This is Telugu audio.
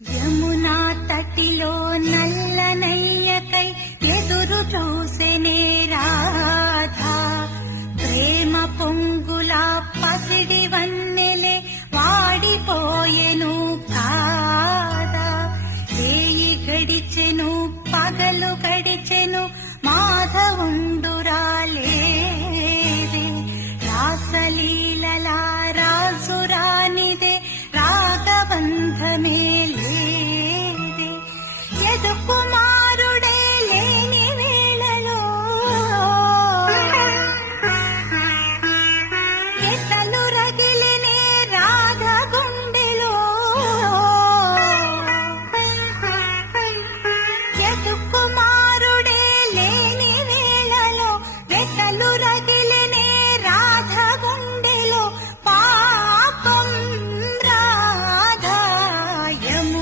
యమునా తటిలో నల్లనయ్యకై ఎదురు చూసెనే రాధా. ప్రేమ పొంగుల పసిడి వన్నెలే వాడిపోయెను కాదా. వేయి గడిచెను పగలు